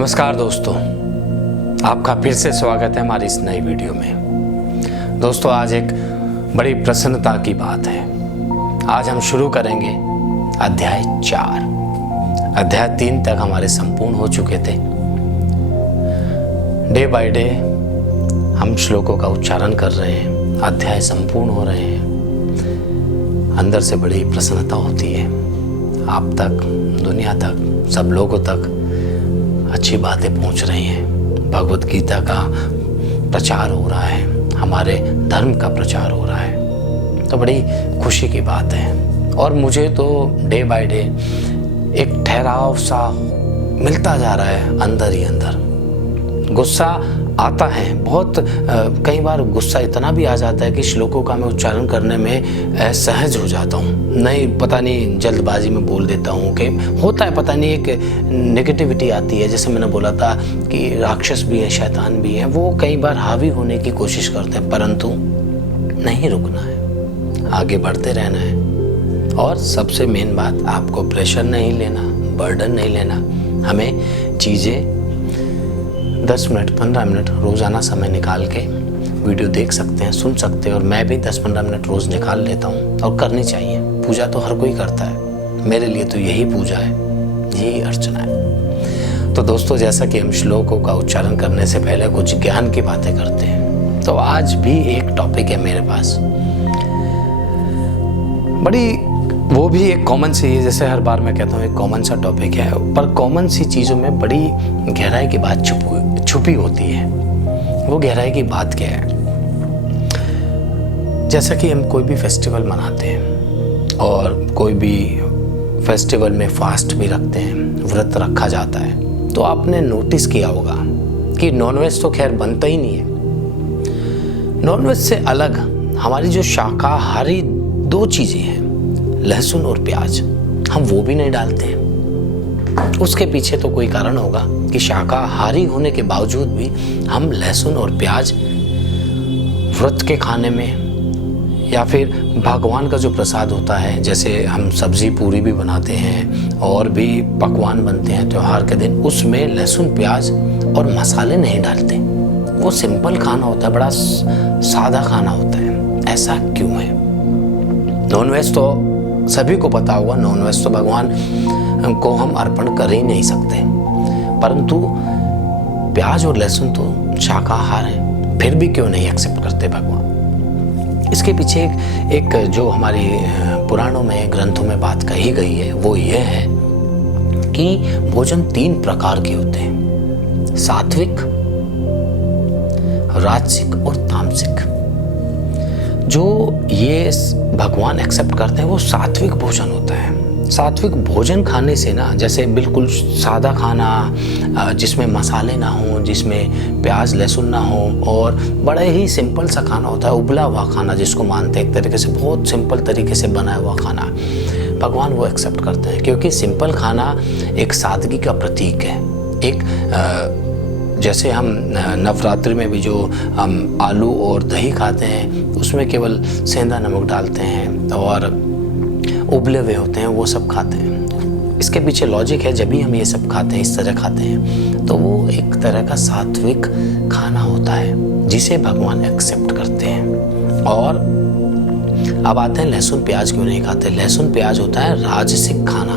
नमस्कार दोस्तों, आपका फिर से स्वागत है हमारी इस नई वीडियो में। दोस्तों, आज एक बड़ी प्रसन्नता की बात है। आज हम शुरू करेंगे अध्याय 4। अध्याय 3 तक हमारे संपूर्ण हो चुके थे। डे बाय डे हम श्लोकों का उच्चारण कर रहे हैं, अध्याय संपूर्ण हो रहे हैं। अंदर से बड़ी प्रसन्नता होती है। आप तक, दुनिया तक, सब लोगों तक अच्छी बातें पहुंच रही हैं। भगवत गीता का प्रचार हो रहा है, हमारे धर्म का प्रचार हो रहा है, तो बड़ी खुशी की बात है। और मुझे तो डे बाय डे एक ठहराव सा मिलता जा रहा है अंदर ही अंदर। गुस्सा आता है बहुत, कई बार गुस्सा इतना भी आ जाता है कि श्लोकों का मैं उच्चारण करने में असहज हो जाता हूँ। नहीं, पता नहीं, जल्दबाजी में बोल देता हूँ कि होता है, पता नहीं, एक नेगेटिविटी आती है। जैसे मैंने बोला था कि राक्षस भी है, शैतान भी है, वो कई बार हावी होने की कोशिश करते हैं, परंतु नहीं रुकना है, आगे बढ़ते रहना है। और सबसे मेन बात, आपको प्रेशर नहीं लेना, बर्डन नहीं लेना। हमें चीज़ें 10 मिनट 15 मिनट रोज़ाना समय निकाल के वीडियो देख सकते हैं, सुन सकते हैं। और मैं भी 10-15 मिनट रोज़ निकाल लेता हूँ, और करनी चाहिए। पूजा तो हर कोई करता है, मेरे लिए तो यही पूजा है, यही अर्चना है। तो दोस्तों, जैसा कि हम श्लोकों का उच्चारण करने से पहले कुछ ज्ञान की बातें करते हैं, तो आज भी एक टॉपिक है मेरे पास, बड़ी, वो भी एक कॉमन सी है। जैसे हर बार मैं कहता हूँ एक कॉमन सा टॉपिक है, पर कॉमन सी चीज़ों में बड़ी गहराई की बात छुपी होती है। वो गहराई की बात क्या है? जैसा कि हम कोई भी फेस्टिवल मनाते हैं, और कोई भी फेस्टिवल में फास्ट भी रखते हैं, व्रत रखा जाता है, तो आपने नोटिस किया होगा कि नॉनवेज तो खैर बनता ही नहीं है। नॉनवेज से अलग हमारी जो शाकाहारी 2 चीज़ें हैं, लहसुन और प्याज, हम वो भी नहीं डालते हैं। उसके पीछे तो कोई कारण होगा कि शाकाहारी होने के बावजूद भी हम लहसुन और प्याज व्रत के खाने में, या फिर भगवान का जो प्रसाद होता है, जैसे हम सब्जी पूरी भी बनाते हैं और भी पकवान बनते हैं त्योहार के दिन, उसमें लहसुन प्याज और मसाले नहीं डालते। वो सिंपल खाना होता है, बड़ा सादा खाना होता है। ऐसा क्यों है? नॉनवेज तो सभी को पता होगा, नॉनवेज तो भगवान को हम अर्पण कर ही नहीं सकते, परंतु प्याज और लहसुन तो शाकाहार है, फिर भी क्यों नहीं एक्सेप्ट करते भगवान? इसके पीछे एक जो हमारी पुराणों में, ग्रंथों में बात कही गई है, वो ये है कि भोजन 3 प्रकार के होते हैं, सात्विक, राजसिक और तामसिक। जो ये भगवान एक्सेप्ट करते हैं वो सात्विक भोजन होता है। सात्विक भोजन खाने से ना, जैसे बिल्कुल सादा खाना, जिसमें मसाले ना हो, जिसमें प्याज लहसुन ना हो, और बड़े ही सिंपल सा खाना होता है, उबला हुआ खाना जिसको मानते हैं, एक तरीके से बहुत सिंपल तरीके से बनाया हुआ खाना, भगवान वो एक्सेप्ट करते हैं। क्योंकि सिंपल खाना एक सादगी का प्रतीक है। एक जैसे हम नवरात्रि में भी जो हम आलू और दही खाते हैं, उसमें केवल सेंधा नमक डालते हैं और उबले हुए होते हैं, वो सब खाते हैं। इसके पीछे लॉजिक है, जब भी हम ये सब खाते हैं, इस तरह खाते हैं, तो वो एक तरह का सात्विक खाना होता है जिसे भगवान एक्सेप्ट करते हैं। और अब आते हैं लहसुन प्याज क्यों नहीं खाते। लहसुन प्याज होता है राजसिक खाना।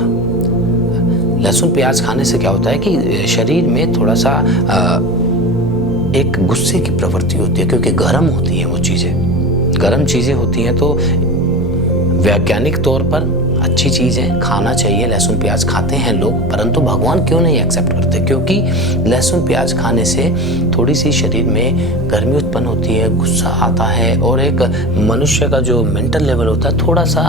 लहसुन प्याज खाने से क्या होता है कि शरीर में थोड़ा सा एक गुस्से की प्रवृत्ति होती है, क्योंकि गर्म होती है वो चीज़ें, गर्म चीज़ें होती हैं। तो वैज्ञानिक तौर पर अच्छी चीज़ है, खाना चाहिए। लहसुन प्याज खाते हैं लोग, परंतु भगवान क्यों नहीं एक्सेप्ट करते? क्योंकि लहसुन प्याज खाने से थोड़ी सी शरीर में गर्मी उत्पन्न होती है, गुस्सा आता है, और एक मनुष्य का जो मेंटल लेवल होता है थोड़ा सा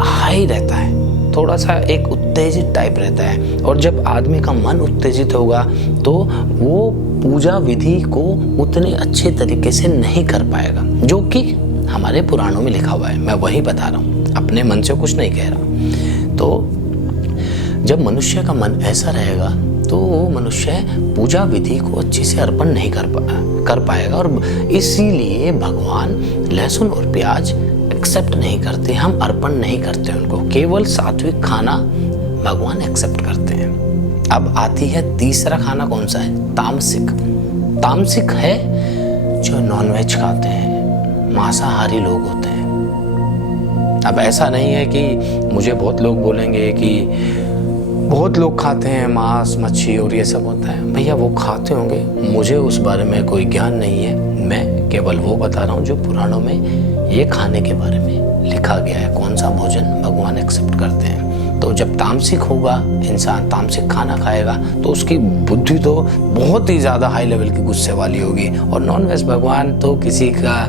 हाई रहता है, थोड़ा सा एक उत्तेजित टाइप रहता है। और जब आदमी का मन उत्तेजित होगा तो वो पूजा विधि को उतने अच्छे तरीके से नहीं कर पाएगा, जो कि हमारे पुराणों में लिखा हुआ है। मैं वही बता रहा हूँ, अपने मन से कुछ नहीं कह रहा। तो जब मनुष्य का मन ऐसा रहेगा तो वो मनुष्य पूजा विधि को अच्छे से अर्पण नहीं कर पाएगा, और इसीलिए भगवान लहसुन और प्याज एक्सेप्ट नहीं करते, हम अर्पण नहीं करते उनको। केवल सात्विक खाना भगवान एक्सेप्ट करते हैं। अब आती है तीसरा खाना, कौन सा है? तामसिक। तामसिक है जो नॉनवेज खाते हैं, मांसाहारी लोग होते हैं। अब ऐसा नहीं है कि मुझे बहुत लोग बोलेंगे कि बहुत लोग खाते हैं मांस मच्छी और ये सब होता है। भैया वो खाते होंगे, मुझे उस बारे में कोई ज्ञान नहीं है। मैं केवल वो बता रहा हूँ जो पुराणों में ये खाने के बारे में लिखा गया है, कौन सा भोजन भगवान एक्सेप्ट करते हैं। तो जब तामसिक होगा इंसान, तामसिक खाना खाएगा, तो उसकी बुद्धि तो बहुत ही ज़्यादा हाई लेवल की गुस्से वाली होगी। और नॉनवेज भगवान तो किसी का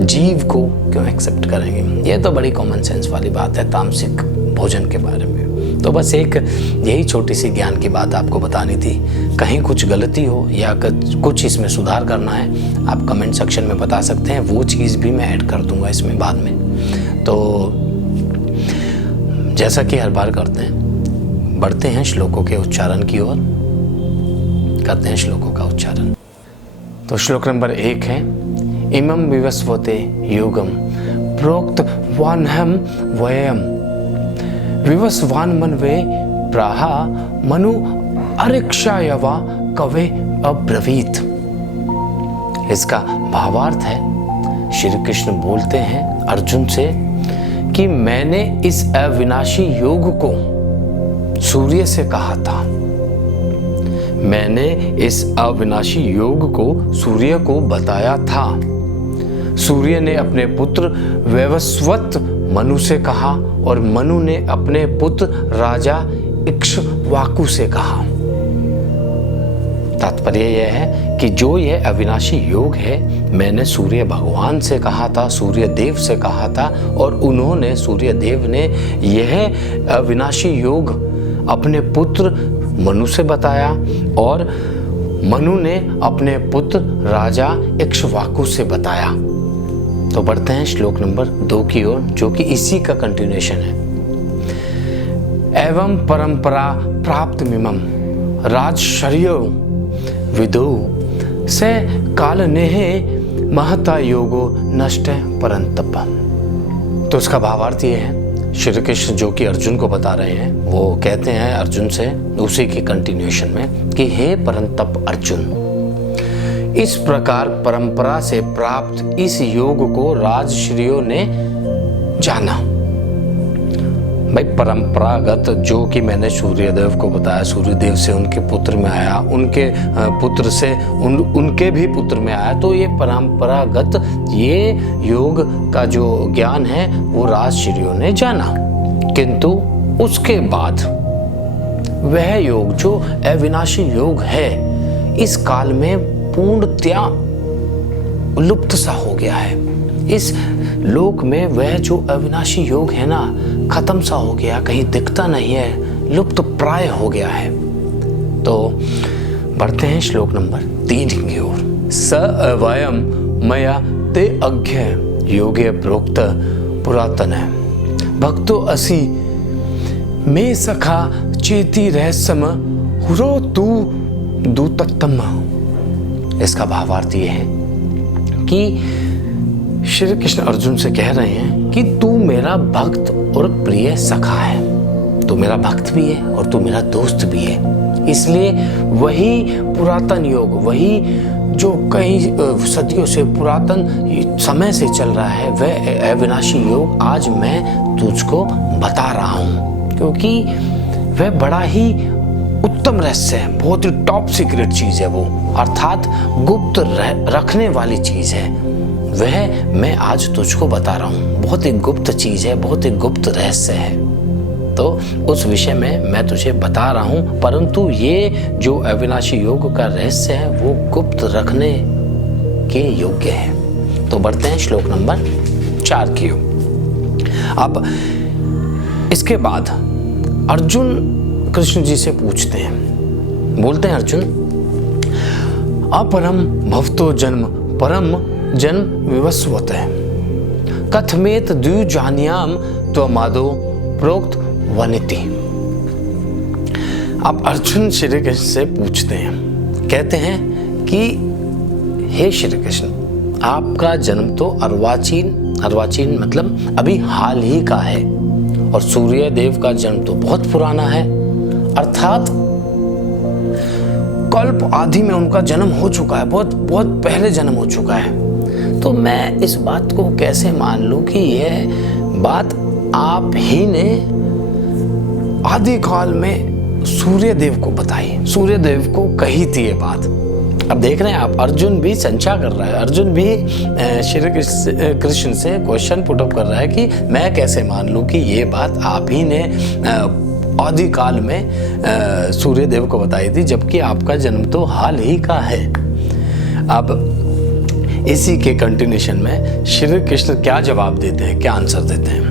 जीव को क्यों एक्सेप्ट करेंगे? ये तो बड़ी कॉमन सेंस वाली बात है तामसिक भोजन के बारे में। तो बस एक यही छोटी सी ज्ञान की बात आपको बतानी थी। कहीं कुछ गलती हो या कुछ इसमें सुधार करना है, आप कमेंट सेक्शन में बता सकते हैं, वो चीज़ भी मैं ऐड कर दूंगा इसमें बाद में। तो जैसा कि हर बार करते हैं, बढ़ते हैं श्लोकों के उच्चारण की ओर, करते हैं श्लोकों का उच्चारण। तो श्लोक नंबर 1 है, इमं विवस्वते योगम प्रोक्त वान्हम वयम विवस्वान मनवे प्राहा मनु अरिक्षायवा कवे अब्रवीत। इसका भावार्थ है, श्री कृष्ण बोलते हैं अर्जुन से कि मैंने इस अविनाशी योग को सूर्य से कहा था। मैंने इस अविनाशी योग को सूर्य को बताया था। सूर्य ने अपने पुत्र वैवस्वत मनु से कहा और मनु ने अपने पुत्र राजा इक्ष्वाकु से कहा। तात्पर्य यह है कि जो यह अविनाशी योग है, मैंने सूर्य भगवान से कहा था, सूर्य देव से कहा था, और उन्होंने, सूर्य देव ने यह अविनाशी योग अपने पुत्र मनु से बताया और मनु ने अपने पुत्र राजा इक्ष्वाकु से बताया। तो बढ़ते हैं श्लोक नंबर 2 की ओर, जो कि इसी का कंटिन्यूएशन है। एवं परंपरा प्राप्त मिमम राजशर्यो विदो से काल नेहे महता योगो नष्ट परंतप। तो इसका भावार्थ ये है, श्री कृष्ण जो कि अर्जुन को बता रहे हैं, वो कहते हैं अर्जुन से उसी के कंटिन्यूएशन में कि हे परंतप अर्जुन, इस प्रकार परंपरा से प्राप्त इस योग को राजश्रियों ने जाना। भाई परंपरागत जो कि मैंने सूर्यदेव को बताया, सूर्यदेव से उनके पुत्र में आया, उनके पुत्र से उनके भी पुत्र में आया, तो ये परंपरागत ये योग का जो ज्ञान है वो राजश्रियों ने जाना। किंतु उसके बाद वह योग जो अविनाशी योग है, इस काल में पूर्णतया लुप्त सा हो गया है। इस लोक में वह जो अविनाशी योग है ना, खत्म सा हो गया, कहीं दिखता नहीं है, लुप्त प्राय हो गया है। तो बढ़ते हैं श्लोक नंबर 3 की ओर। स अवयम मया ते अज्ञ योगे प्रोक्त पुरातन भक्तो असि मे सखा चेती रहस्यम हुरो तू दूतत्तम। इसका भावार्थ ये है कि श्री कृष्ण अर्जुन से कह रहे हैं कि तू मेरा भक्त और प्रिय सखा है, तू मेरा भक्त भी है और तू मेरा दोस्त भी है। इसलिए वही पुरातन योग, वही जो कई सदियों से, पुरातन समय से चल रहा है, वह अविनाशी योग आज मैं तुझको बता रहा हूँ, क्योंकि वह बड़ा ही उत्तम रहस्य है, बहुत ही टॉप सीक्रेट चीज है वो, अर्थात गुप्त रखने वाली चीज है, वह मैं आज तुझको बता रहा हूँ। बहुत ही गुप्त चीज है, बहुत ही गुप्त रहस्य है, तो उस विषय में मैं तुझे बता रहा हूँ। परंतु ये जो अविनाशी योग का रहस्य है वो गुप्त रखने के योग्य है। तो बढ़ते हैं श्लोक नंबर 4 की ओर। अब इसके बाद अर्जुन कृष्ण जी से पूछते हैं, बोलते हैं अर्जुन, अपरम भवतो जन्म परम जन्म विवस्वत है कथमेत द्विजान्याम त्वमादो प्रोक्त वनिति। अब अर्जुन श्री कृष्ण से पूछते हैं, कहते हैं कि हे श्री कृष्ण, आपका जन्म तो अर्वाचीन मतलब अभी हाल ही का है, और सूर्य देव का जन्म तो बहुत पुराना है। अर्थात कल्प आदि में उनका जन्म हो चुका है, बहुत बहुत पहले जन्म हो चुका है। तो मैं इस बात को कैसे मान लूं कि यह बात आप ही ने आदि काल में सूर्य देव को बताई, सूर्य देव को कही थी ये बात। अब देख रहे हैं आप, अर्जुन भी संशय कर रहा है, अर्जुन भी श्री कृष्ण से क्वेश्चन पुटअप कर रहा है कि मैं कैसे मान लूं कि ये बात आप ही ने आदि काल में सूर्य देव को बताई थी, जबकि आपका जन्म तो हाल ही का है। अब इसी के कंटिन्यूशन में श्री कृष्ण क्या जवाब देते हैं, क्या आंसर देते हैं।